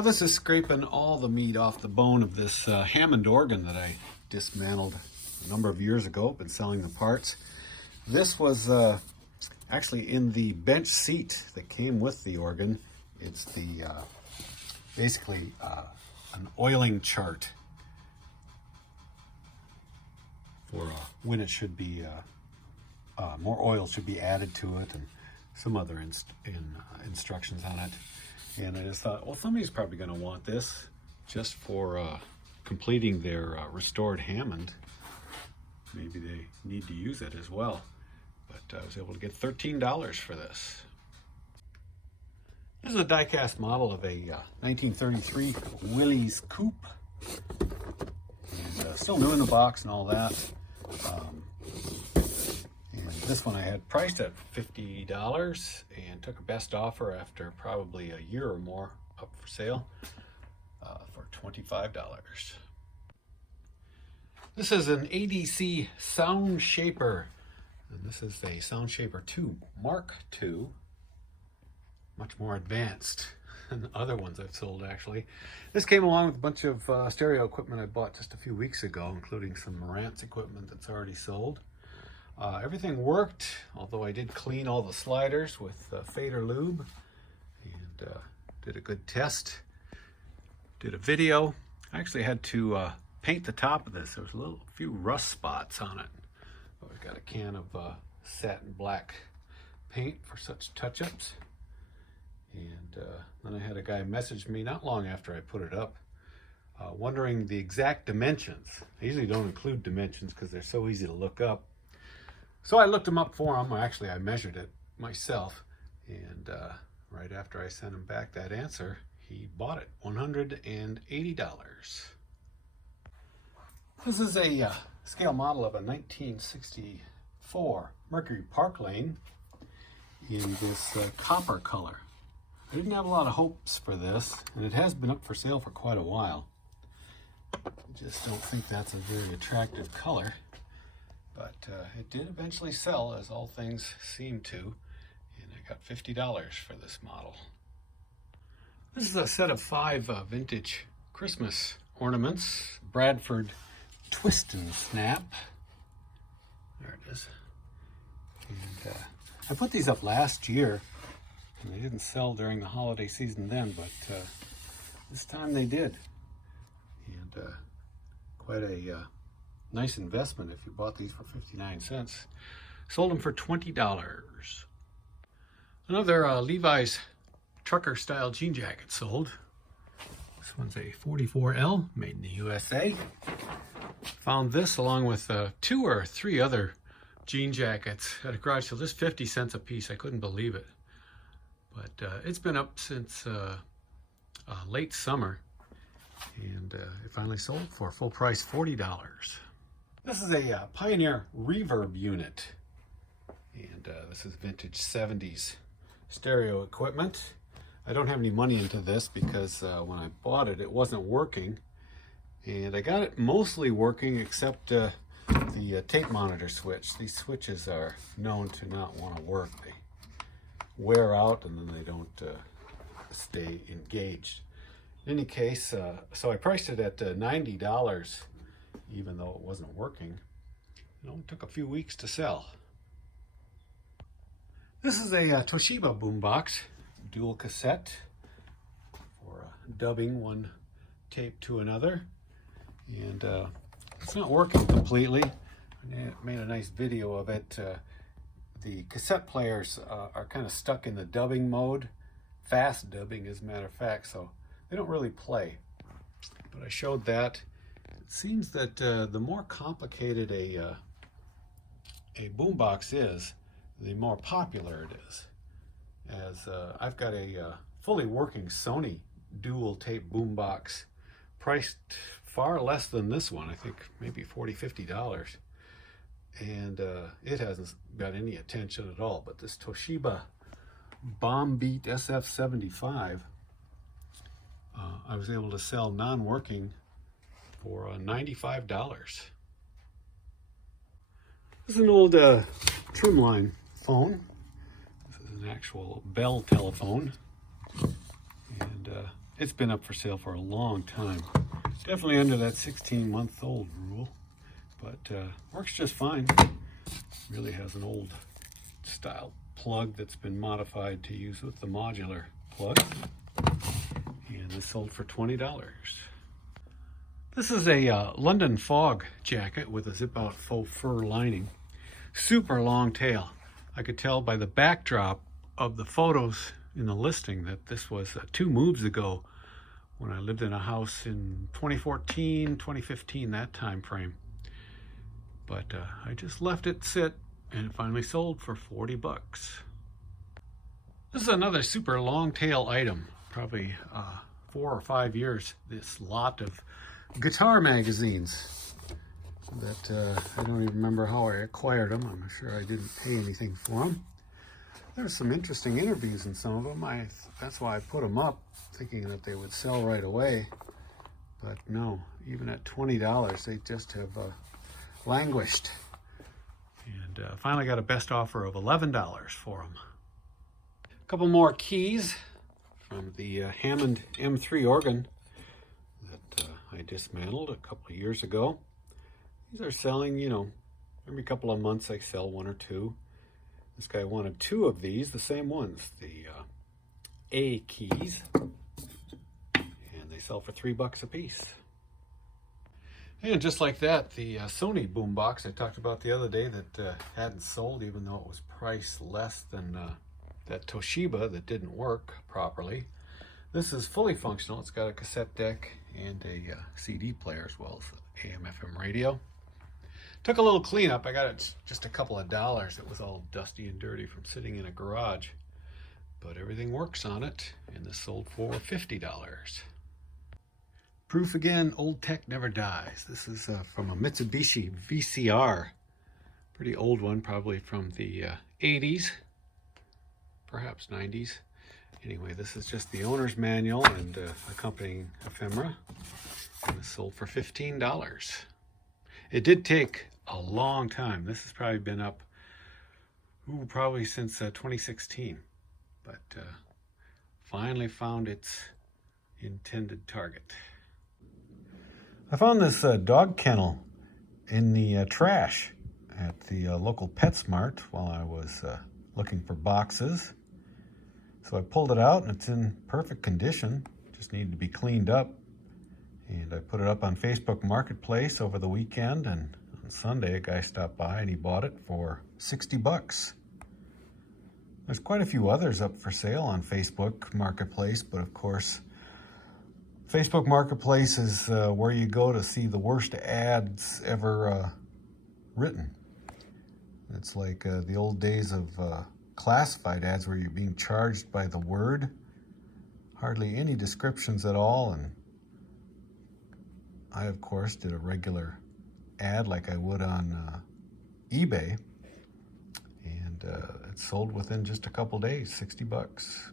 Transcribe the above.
This is scraping all the meat off the bone of this Hammond organ that I dismantled a number of years ago. Been selling the parts. This was actually in the bench seat that came with the organ. It's the basically an oiling chart for when it should be, more oil should be added to it, and some other instructions on it. And I just thought, well, somebody's probably going to want this just for completing their restored Hammond. Maybe they need to use it as well. But I was able to get $13 for this. This is a die-cast model of a 1933 Willys Coupe. And still new in the box and all that. This one I had priced at $50 and took a best offer after probably a year or more up for sale for $25. This is an ADC Sound Shaper, and this is a Sound Shaper 2 Mark II, much more advanced than other ones I've sold actually. This came along with a bunch of stereo equipment I bought just a few weeks ago, including some Marantz equipment that's already sold. Everything worked, although I did clean all the sliders with Fader Lube and did a good test. Did a video. I actually had to paint the top of this. There was a few rust spots on it. But we've got a can of satin black paint for such touch-ups. And then I had a guy message me not long after I put it up, wondering the exact dimensions. I usually don't include dimensions because they're so easy to look up. So I looked them up for him. Actually, I measured it myself. And right after I sent him back that answer, he bought it, $180. This is a scale model of a 1964 Mercury Park Lane in this copper color. I didn't have a lot of hopes for this, and it has been up for sale for quite a while. I just don't think that's a very attractive color. But it did eventually sell, as all things seem to, and I got $50 for this model. This is a set of 5 vintage Christmas ornaments, Bradford Twist and Snap. There it is. And I put these up last year, and they didn't sell during the holiday season then, but this time they did. And quite a nice investment if you bought these for 59 cents. Sold them for $20. Another Levi's trucker style jean jacket sold. This one's a 44L, made in the USA. Found this along with 2 or 3 other jean jackets at a garage sale, just 50 cents a piece. I couldn't believe it. But it's been up since late summer, and it finally sold for full price, $40. This is a Pioneer reverb unit, and this is vintage 70s stereo equipment. I don't have any money into this because when I bought it, it wasn't working, and I got it mostly working except the tape monitor switch. These switches are known to not want to work. They wear out and then they don't stay engaged. In any case, so I priced it at $90. Even though it wasn't working. It only took a few weeks to sell. This is a Toshiba boombox, dual cassette for dubbing one tape to another. And it's not working completely. I made a nice video of it. The cassette players are kind of stuck in the dubbing mode, fast dubbing as a matter of fact, so they don't really play. But I showed that. It seems that the more complicated a boombox is, the more popular it is. As I've got a fully working Sony dual tape boombox priced far less than this one. I think maybe $40, $50. And it hasn't got any attention at all. But this Toshiba Bomb Beat SF75, I was able to sell non-working for $95. This is an old trimline phone. This is an actual Bell telephone. And It's been up for sale for a long time. Definitely under that 16-month-old rule, but works just fine. Really has an old style plug that's been modified to use with the modular plug. And this sold for $20. This is a London fog jacket with a zip-out faux fur lining. Super long tail. I could tell by the backdrop of the photos in the listing that this was 2 moves ago when I lived in a house in 2014, 2015, that time frame. But I just left it sit and it finally sold for 40 bucks. This is another super long tail item, probably 4 or 5 years. This lot of guitar magazines that I don't even remember how I acquired them. I'm sure I didn't pay anything for them. There's some interesting interviews in some of them. That's why I put them up, thinking that they would sell right away. But no, even at $20, they just have languished. And finally got a best offer of $11 for them. A couple more keys from the Hammond M3 organ that I dismantled a couple of years ago. These are selling, you know, every couple of months I sell 1 or 2. This guy wanted 2 of these, the same ones, the A keys, and they sell for $3 a piece. And just like that, the Sony boombox I talked about the other day that hadn't sold, even though it was priced less than that Toshiba that didn't work properly. This is fully functional. It's got a cassette deck and a CD player as well as AM/FM radio. Took a little cleanup. I got it just a couple of dollars. It was all dusty and dirty from sitting in a garage. But everything works on it, and this sold for $50. Proof again, old tech never dies. This is from a Mitsubishi VCR. Pretty old one, probably from the 80s, perhaps 90s. Anyway, this is just the owner's manual and accompanying ephemera. And this sold for $15. It did take a long time. This has probably been up, probably since 2016. But finally found its intended target. I found this dog kennel in the trash at the local PetSmart while I was looking for boxes. So I pulled it out and it's in perfect condition. Just needed to be cleaned up. And I put it up on Facebook Marketplace over the weekend, and on Sunday a guy stopped by and he bought it for 60 bucks. There's quite a few others up for sale on Facebook Marketplace, but of course Facebook Marketplace is where you go to see the worst ads ever written. It's like the old days of classified ads where you're being charged by the word. Hardly any descriptions at all, and I, of course, did a regular ad like I would on eBay, and it sold within just a couple days, 60 bucks.